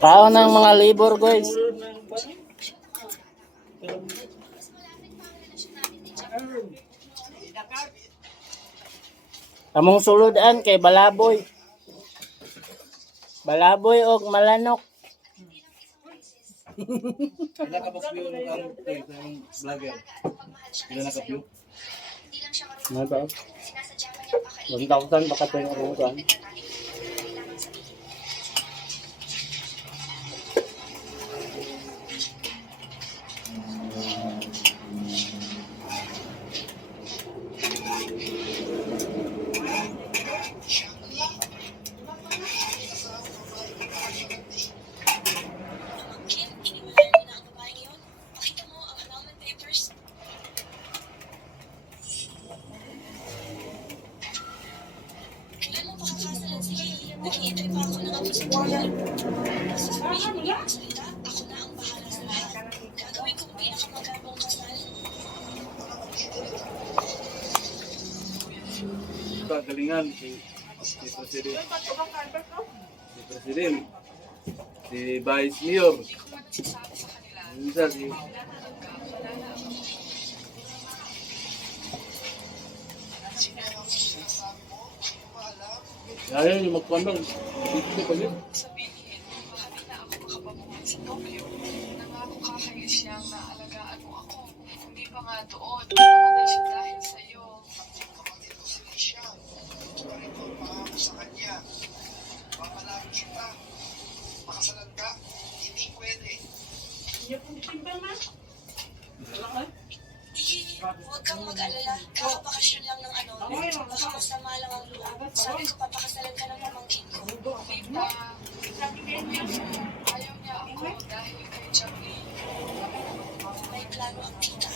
Tao ng mga labor guys. Among suludan kay Balaboy. Balaboy og Malanok. Ilan ka ba view ng vlogger? Ilan ka view? Ano ba? 1,000 baka tayo ang urusan. Nag-iintay pa ako ng apos mo yan. Sasabihin mo lang ang salita, ako na ang bahala sa lahat. Gagawin kong pinakamagandang kasal. Galingan si President. Si President. Si Vice Mayor. Minsan si Ayaw yung magpandang. Hindi pa yun. Sabihin, mahali na ako makapabuhay sa Tokyo. Nangako ka kay siyang naalagaan mo ako. Hindi pa nga doon. Namatay siya dahil sa'yo. Kapatid ko si Alicia. Pa rin ko pangako sa kanya. Papalagi kita. Makasalan ka. Hindi pwede. Huwag kang mag-alala. Kakabakasyon lang ng ano. Baka masama lang ang loob. Sabi ko papakasalan ka ng pamangkin ko. Diba? Ayaw niya ako dahil kay Jackie. May plano ang tita.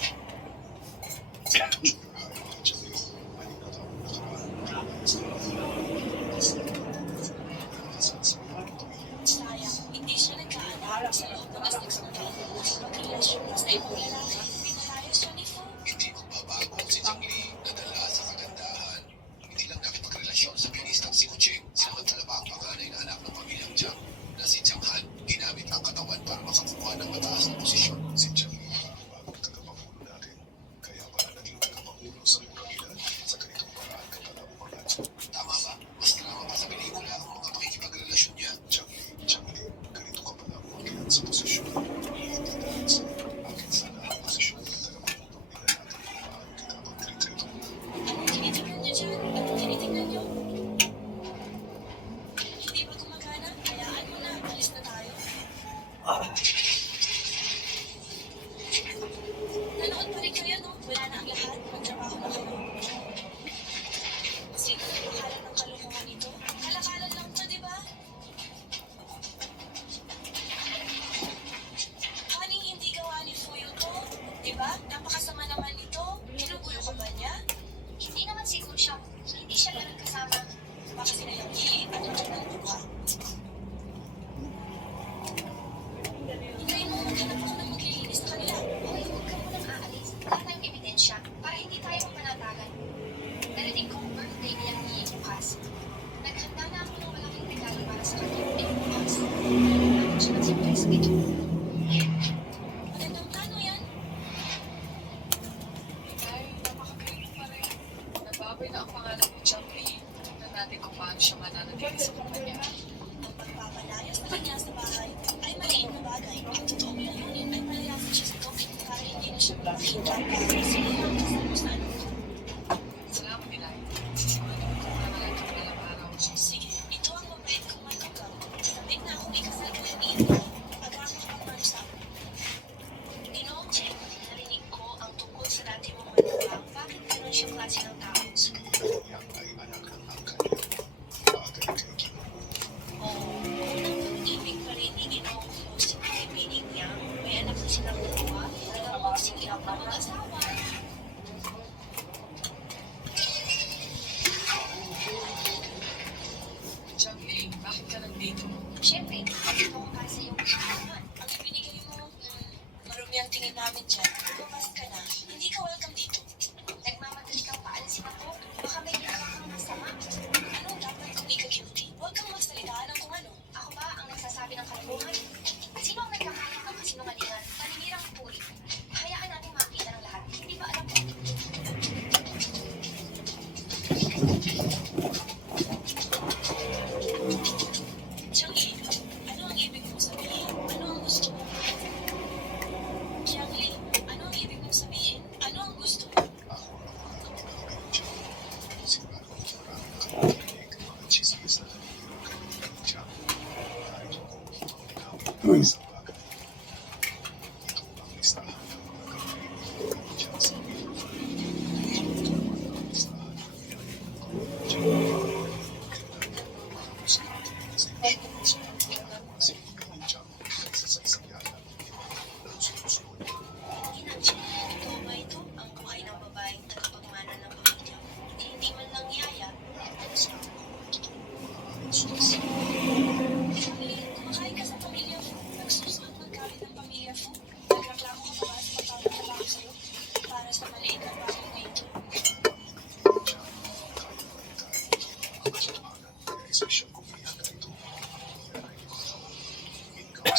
Sayang, hindi siya nagkaanak sa loob ng nagsagsagan. Magrelasyon pa sa ibang lalaki. Pinalayas siya ni Fu. Hindi ko babago si Jiang Li nadala sa kagandahan. Hindi lang nakipagrelasyon sa pianistang si Kuching. Samantala pa ang panganay na anak ng pamilyang Jiang na si Jiang Han ginamit ang katawan para makakuha ng mataas na posisyon. Si Jiang Li bagong tagapangulo natin. Kaya pala naging tagapangulo sa murang edad sa ganitong paraan kapag umangat. Tama ba? Mas drama pa sa pelikula ang mga pakikipagrelasyon niya. Jiang Li, ganito ka pala umangat sa posisyon. Hindi dahil sa akin sana ang posisyon ng tagapangulo nila natin paano kita magkritrito. Anong tinitignan niyo dyan? Anong tinitignan niyo? Hindi ba gumagana? Hayaan mo na. Alis na tayo. Nanood pa rin kayo, no? Wala na ang lahat. Magtrabaho na kayo. Sino nagpakalat ng kalokohan nito? Kalakalan lang to, di ba? Honey, hindi gawa ni Fuyo to. Di ba? Napakasama naman nito. Ginugulo ka ba niya? Hindi naman siguro siya. Hindi siya ganun kasama. Baka sinayang at ito ng buka. Hintayin mo, maghanap ako ng maglilinis sa kanila. Hoy, huwag ka munang aalis. Wala tayong ebidensya para hindi tayo mapanatagan. Narinig kong birthday niya ni bukas. Naghanda na ako ng malaking regalo para sa kanya bukas. Bakit siya mag-surprise dito? Magandang plano yan. Ay, napakagaling pa rin. Nababoy na ang pangalan ni Jackie. Tignan natin kung paano siya mananatili sa kumpanya. Ang pagpapalayas na kanya sa bahay ay maliit na bagay. Ang totoong layunin ay palayasin siya sa Tokyo para hindi na siya makakita para sila kasama sa ano. Salamat, Inay. Sisigurado ko na wala kang walang araw. Sige, ito ang mabait kong matugang. Sabik na akong ikasal ka ng ito. Agahan ka pang manusa. Ginoong Chen, narinig ko ang tungkol sa dati mong manugang. Bakit ganun siyang klase ng tao? Yang ay anak ng angkan niya. Bagay kay Kim. Oo, unang pag-ibig pa rin ni Ginoong Fu sa pinipinig niya. May anak na silang dalawa. Talagang magsikap na mag-asawa. Jackie, bakit ka nandito? Siyempre, ito ko kasi yung kasalanan. Ang ibinigay mo, marumi ang tingin namin dyan. Lumabas ka na. Hindi ka welcome dito. Nagmamadali kang paalisin ako. Baka may ginagawa kang masama. Ano dapat kung ikay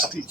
Astig.